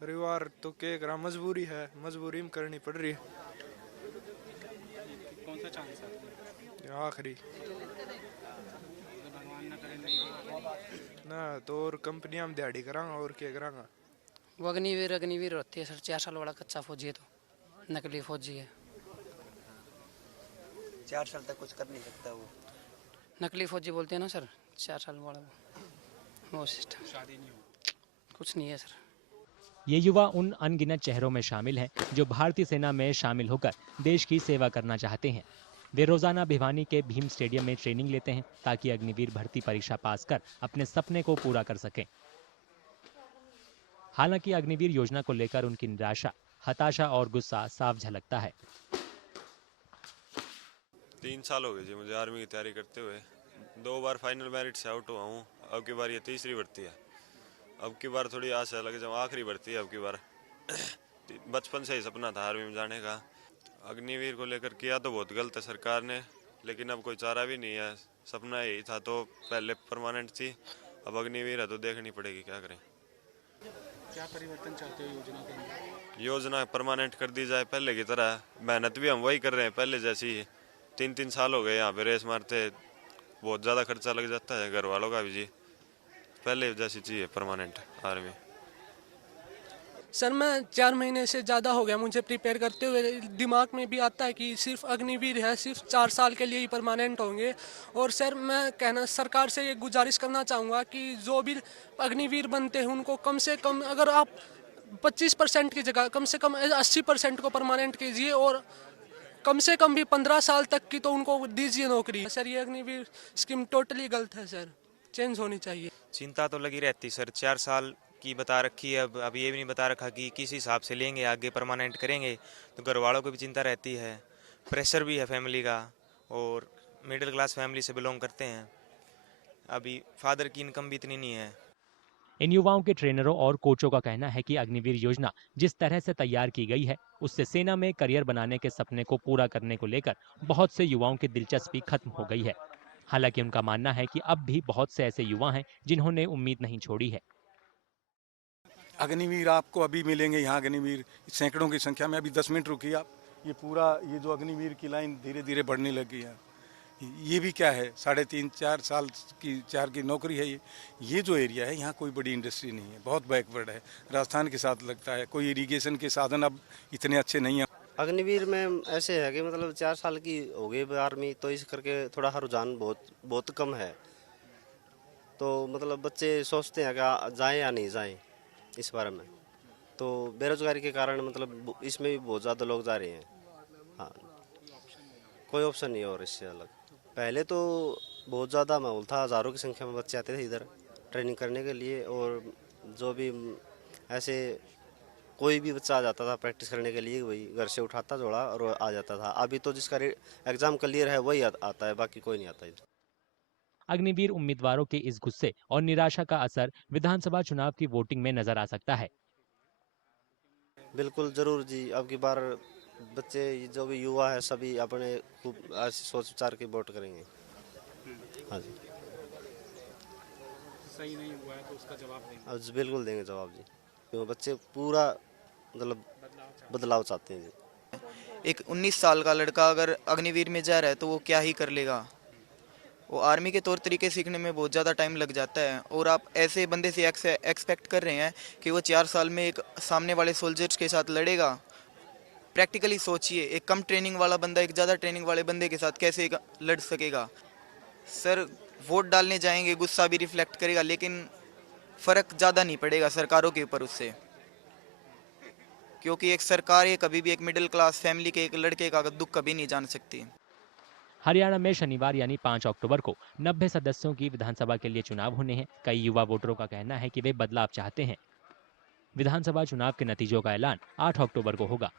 परिवार तो क्या करा, मजबूरी है, मजबूरी में करनी पड़ रही है। कौन सा चांस है? ये आखिरी अगर भगवान ना करे नहीं होगा। ना तो और कंपनियां में दिहाड़ी करांगा और क्या करांगा। वो अग्निवीर अग्निवीर होती है सर, 4 साल वाला कच्चा फौजी है, तो नकली फौजी है। 4 साल तक कुछ कर नहीं सकता वो। नकली फौजी बोलते हैं ना सर, 4 साल वाला वो सिस्टम। शादी नहीं होगी। कुछ नहीं है सर। ये युवा उन अनगिनत चेहरों में शामिल हैं जो भारतीय सेना में शामिल होकर देश की सेवा करना चाहते हैं। वे रोजाना भिवानी के भीम स्टेडियम में ट्रेनिंग लेते हैं ताकि अग्निवीर भर्ती परीक्षा पास कर अपने सपने को पूरा कर सकें। हालांकि अग्निवीर योजना को लेकर उनकी निराशा, हताशा और गुस्सा साफ झलकता है। 3 साल हो गए जी मुझे आर्मी की तैयारी करते हुए। 2 बार फाइनल मेरिट से आउट हुआ हूँ। अब की बार ये तीसरी भर्ती है। अब की बार थोड़ी आशा लगे जब आखिरी भर्ती है अब की बार। बचपन से ही सपना था आर्मी में जाने का। अग्निवीर को लेकर किया तो बहुत गलत है सरकार ने, लेकिन अब कोई चारा भी नहीं है। सपना यही था तो पहले परमानेंट थी, अब अग्निवीर है तो देखनी पड़ेगी क्या करें। क्या परिवर्तन चाहते हो योजना के अंदर? योजना परमानेंट कर दी जाए पहले की तरह। मेहनत भी हम वही कर रहे हैं पहले जैसी। 3-3 साल हो गए यहाँ पे रेस मारते, बहुत ज़्यादा खर्चा लग जाता है घर वालों का भी जी। पहले जैसी चाहिए परमानेंट आर्मी। सर मैं 4 महीने से ज़्यादा हो गया मुझे प्रिपेयर करते हुए। दिमाग में भी आता है कि सिर्फ अग्निवीर है, सिर्फ 4 साल के लिए ही परमानेंट होंगे। और सर मैं सरकार से ये गुजारिश करना चाहूँगा कि जो भी अग्निवीर बनते हैं उनको कम से कम, अगर आप 25% की जगह कम से कम 80% को परमानेंट कीजिए, और कम से कम भी 15 साल तक की तो उनको दीजिए नौकरी। सर ये अग्निवीर स्कीम टोटली गलत है सर, चेंज होनी चाहिए। चिंता तो लगी रहती सर, 4 साल की बता रखी है। अब ये भी नहीं बता रखा कि किस हिसाब से लेंगे, आगे परमानेंट करेंगे। तो घर वालों को भी चिंता रहती है, प्रेशर भी है फैमिली का, और मिडिल क्लास फैमिली से बिलोंग करते हैं। अभी फादर की इनकम भी इतनी नहीं है। इन युवाओं के ट्रेनरों और कोचों का कहना है कि अग्निवीर योजना जिस तरह से तैयार की गई है उससे सेना में करियर बनाने के सपने को पूरा करने को लेकर बहुत से युवाओं की दिलचस्पी खत्म हो गई है। हालांकि उनका मानना है कि अब भी बहुत से ऐसे युवा हैं जिन्होंने उम्मीद नहीं छोड़ी है। अग्निवीर आपको अभी मिलेंगे यहाँ, अग्निवीर सैकड़ों की संख्या में। अभी 10 मिनट रुकिए आप, ये पूरा ये जो अग्निवीर की लाइन धीरे धीरे बढ़ने लगी है। ये भी क्या है, 3.5-4 साल की 4 की नौकरी है। ये जो एरिया है यहाँ कोई बड़ी इंडस्ट्री नहीं है, बहुत बैकवर्ड है, राजस्थान के साथ लगता है। कोई इरिगेशन के साधन अब इतने अच्छे नहीं हैं। अग्निवीर में ऐसे है कि मतलब 4 साल की हो गई आर्मी, तो इस करके थोड़ा रुझान बहुत कम है। तो मतलब बच्चे सोचते हैं कि जाएं या नहीं जाएं इस बारे में। तो बेरोजगारी के कारण मतलब इसमें भी बहुत ज़्यादा लोग जा रहे हैं। हाँ, कोई ऑप्शन नहीं है और इससे अलग। पहले तो बहुत ज़्यादा माहौल था, हज़ारों की संख्या में बच्चे आते थे इधर ट्रेनिंग करने के लिए। और जो भी ऐसे कोई भी बच्चा आ जाता था प्रैक्टिस करने के लिए, वही घर से उठाता जोड़ा और आ जाता था। अभी तो जिसका एग्ज़ाम क्लियर है वही आता है, बाकी कोई नहीं आता इधर। अग्निवीर उम्मीदवारों के इस गुस्से और निराशा का असर विधानसभा चुनाव की वोटिंग में नजर आ सकता है। बिल्कुल ज़रूर जी, अब की बार बच्चे जो भी युवा है सभी अपने खूब सोच विचार के वोट करेंगे। हाँ जी, सही नहीं हुआ है तो उसका जवाब देंगे। अब बिल्कुल देंगे जवाब जी, क्यों बच्चे पूरा मतलब बदलाव चाहते हैं जी। एक 19 साल का लड़का अगर अग्निवीर में जा रहा है तो वो क्या ही कर लेगा। वो आर्मी के तौर तरीके सीखने में बहुत ज़्यादा टाइम लग जाता है, और आप ऐसे बंदे से एक्सपेक्ट कर रहे हैं कि वो 4 साल में एक सामने वाले सोल्जर्स के साथ लड़ेगा। प्रैक्टिकली सोचिए, एक कम ट्रेनिंग वाला बंदा एक ज़्यादा ट्रेनिंग वाले बंदे के साथ कैसे लड़ सकेगा। सर वोट डालने जाएंगे, गुस्सा भी रिफ्लेक्ट करेगा, लेकिन फ़र्क ज़्यादा नहीं पड़ेगा सरकारों के ऊपर उससे, क्योंकि एक सरकार ये कभी भी एक मिडिल क्लास फैमिली के एक लड़के का दुख कभी नहीं जान सकती। हरियाणा में शनिवार यानी 5 अक्टूबर को 90 सदस्यों की विधानसभा के लिए चुनाव होने हैं। कई युवा वोटरों का कहना है कि वे बदलाव चाहते हैं। विधानसभा चुनाव के नतीजों का ऐलान 8 अक्टूबर को होगा।